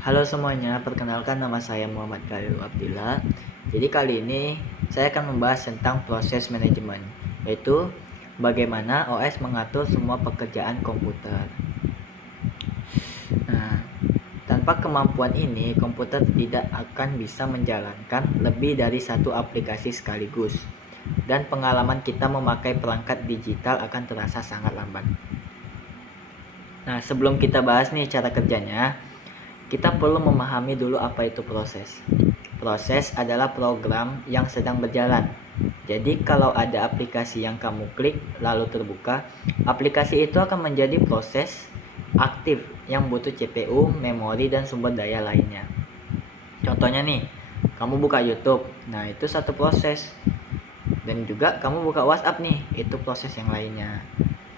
Halo semuanya, perkenalkan nama saya Muhammad Khalil Abdillah. Jadi kali ini saya akan membahas tentang proses manajemen, yaitu bagaimana OS mengatur semua pekerjaan komputer. Nah, tanpa kemampuan ini, komputer tidak akan bisa menjalankan lebih dari satu aplikasi sekaligus, dan pengalaman kita memakai perangkat digital akan terasa sangat lambat. Nah, sebelum kita bahas nih cara kerjanya, kita perlu memahami dulu apa itu proses. Proses adalah program yang sedang berjalan. Jadi kalau ada aplikasi yang kamu klik lalu terbuka, aplikasi itu akan menjadi proses aktif yang butuh CPU, memori, dan sumber daya lainnya. Contohnya nih, kamu buka YouTube, nah itu satu proses. Dan juga kamu buka WhatsApp nih, itu proses yang lainnya.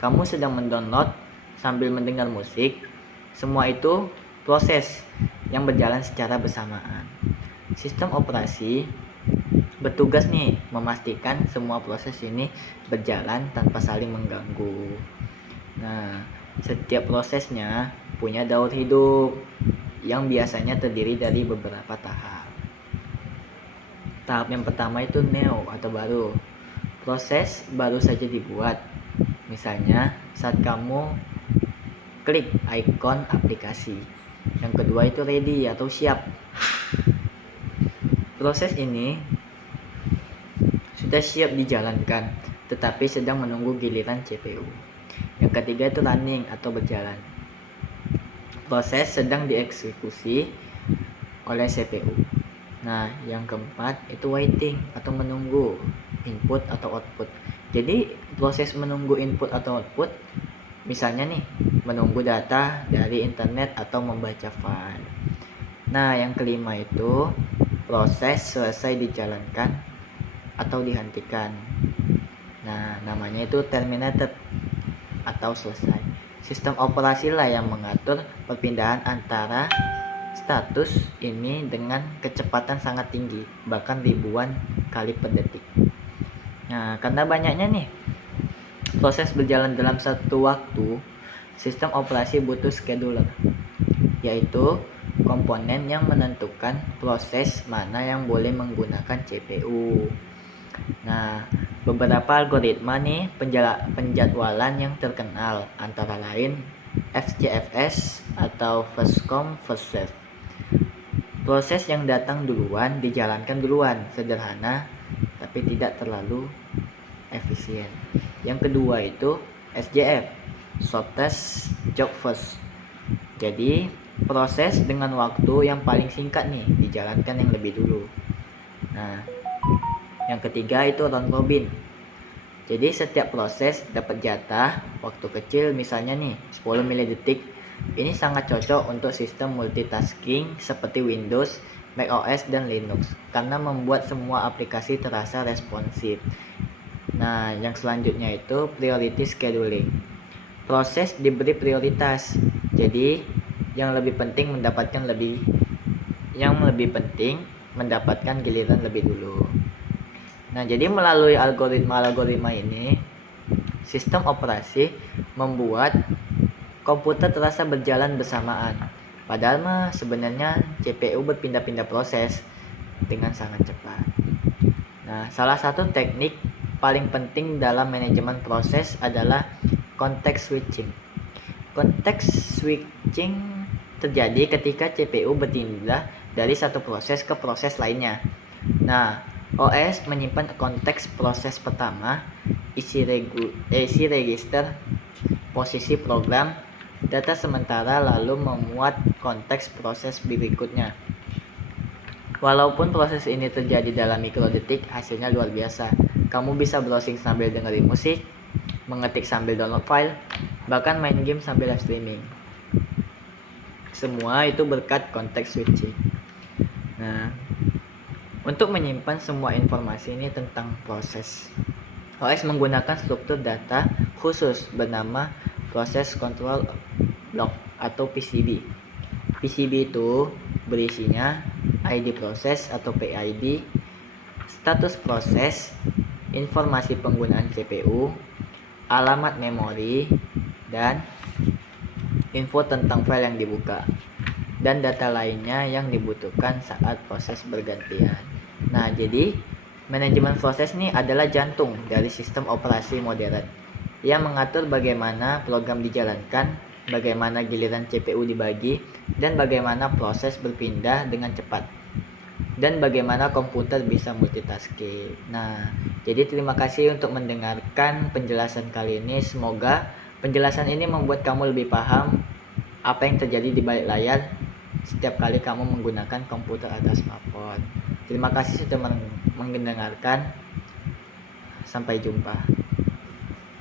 Kamu sedang mendownload sambil mendengar musik, semua itu proses yang berjalan secara bersamaan. Sistem operasi bertugas nih memastikan semua proses ini berjalan tanpa saling mengganggu. Nah, setiap prosesnya punya daur hidup yang biasanya terdiri dari beberapa tahap. Tahap yang pertama itu neo atau baru. Proses baru saja dibuat. Misalnya saat kamu klik ikon aplikasi. Yang kedua itu ready atau siap. Proses ini sudah siap dijalankan, tetapi sedang menunggu giliran CPU. Yang ketiga itu running atau berjalan. Proses sedang dieksekusi oleh CPU. Nah, yang keempat itu waiting atau menunggu input atau output. Jadi proses menunggu input atau output, misalnya nih menunggu data dari internet atau membaca file. Nah, yang kelima itu proses selesai dijalankan atau dihentikan. Nah, namanya itu terminated atau selesai. Sistem operasi lah yang mengatur perpindahan antara status ini dengan kecepatan sangat tinggi, bahkan ribuan kali per detik. Nah, karena banyaknya nih proses berjalan dalam satu waktu, sistem operasi butuh scheduler, yaitu komponen yang menentukan proses mana yang boleh menggunakan CPU. Nah, beberapa algoritma nih penjadwalan yang terkenal antara lain FCFS atau first come first serve. Proses yang datang duluan dijalankan duluan, sederhana tapi tidak terlalu efisien. Yang kedua itu SJF, shortest job first. Jadi proses dengan waktu yang paling singkat nih dijalankan yang lebih dulu. Nah, yang ketiga itu round robin. Jadi setiap proses dapat jatah waktu kecil, misalnya nih 10 milidetik. Ini sangat cocok untuk sistem multitasking seperti Windows, macOS, dan Linux karena membuat semua aplikasi terasa responsif. Nah, yang selanjutnya itu priority scheduling. Proses diberi prioritas. Jadi, yang lebih penting mendapatkan giliran lebih dulu. Nah, jadi melalui algoritma ini, sistem operasi membuat komputer terasa berjalan bersamaan. Padahal mah sebenarnya CPU berpindah-pindah proses dengan sangat cepat. Nah, salah satu teknik paling penting dalam manajemen proses adalah context switching. Context switching terjadi ketika CPU berpindah dari satu proses ke proses lainnya. Nah, OS menyimpan konteks proses pertama, isi register, posisi program, data sementara, lalu memuat konteks proses berikutnya. Walaupun proses ini terjadi dalam mikrodetik, hasilnya luar biasa. Kamu bisa browsing sambil dengerin musik, mengetik sambil download file, bahkan main game sambil live streaming. Semua itu berkat konteks switching. Nah, untuk menyimpan semua informasi ini tentang proses, OS menggunakan struktur data khusus bernama Process Control Block atau PCB. PCB itu berisinya ID proses atau PID, status proses, informasi penggunaan CPU, alamat memori, dan info tentang file yang dibuka. dan data lainnya yang dibutuhkan saat proses bergantian. Nah, jadi manajemen proses ini adalah jantung dari sistem operasi modern yang mengatur bagaimana program dijalankan, bagaimana giliran CPU dibagi, dan bagaimana proses berpindah dengan cepat, dan bagaimana komputer bisa multitasking. Nah, jadi terima kasih untuk mendengarkan penjelasan kali ini. Semoga penjelasan ini membuat kamu lebih paham apa yang terjadi di balik layar setiap kali kamu menggunakan komputer atau smartphone. Terima kasih sudah mendengarkan. Sampai jumpa.